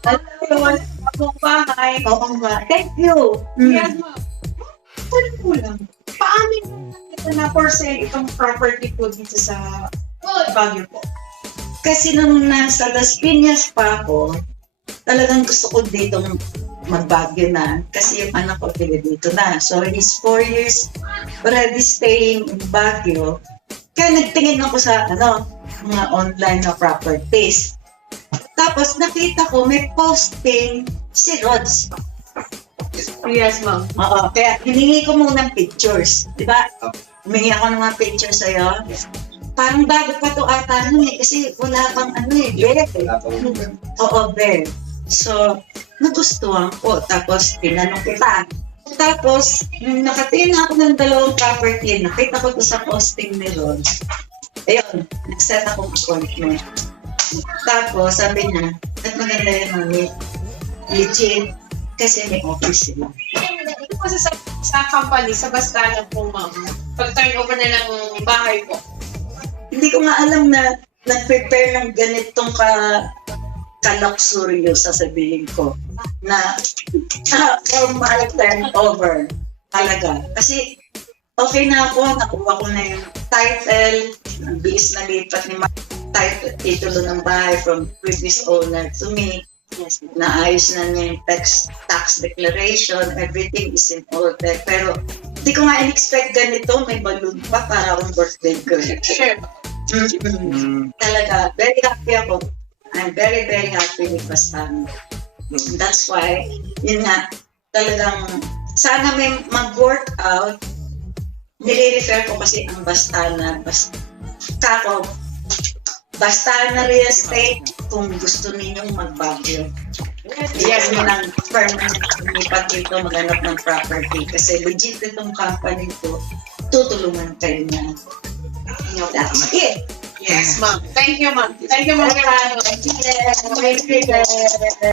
Hello, akong bahay. Oo nga. Thank you. Yes, ma'am. Pwede po lang. Paano ito na for sale itong property po dito sa Baguio po? Kasi nung nasa Las Piñas pa ako, talagang gusto ko dito mag-Baguio na. Kasi yung anak ko dito na. So he's 4 years already staying in Baguio. Kaya nagtingin ako sa mga online na properties. Tapos nakita ko may posting si Rods. Yes, ma'am. Oo, kaya hiningi ko muna ng pictures. Di ba? Humingi ako ng mga pictures sa'yo. Parang bago pa to ata nun kasi wala pang bare. Oo, bare. So, nagustuhan ko. Tapos, tinanong kita. Tapos, nung nakatingin ako ng dalawang property, nakita ko to sa posting ni Rods. Ayun, nag-set akong appointment. Tapos, sabi niya, at maganda yun, mami. Legit. Kasi may office sila. Ito kasi sa company, sa Bastana po, ma'am. Pag-turnover na lang ng bahay po. Hindi ko nga alam na nag-prepare ng ganitong ka-luxury sasabihin ko. Na formal turnover. Talaga. Kasi okay na ako, nakuha ko na yung title, ang bilis na lipat ni title, titulo ng bahay from previous owner to me. Yes, naayos na niya yung tax declaration, everything is in order. Pero hindi ko nga in-expect ganito, may balloon pa para akong birthday ko. Sure. Talaga, very happy ako. I'm very, very happy with Bastana. That's why, yun nga, talagang sana may mag-workout. Nire-refer ko kasi ang Bastana. Bastana Real Estate kung gusto ninyong mag-Baguio. Yes, mo ng permanent lumipat dito, maghanap ng property. Kasi legit itong company ko, tutulungan kayo niya. That's it. Yes, ma'am. Thank you, ma'am. Thank you, ma'am. Thank you.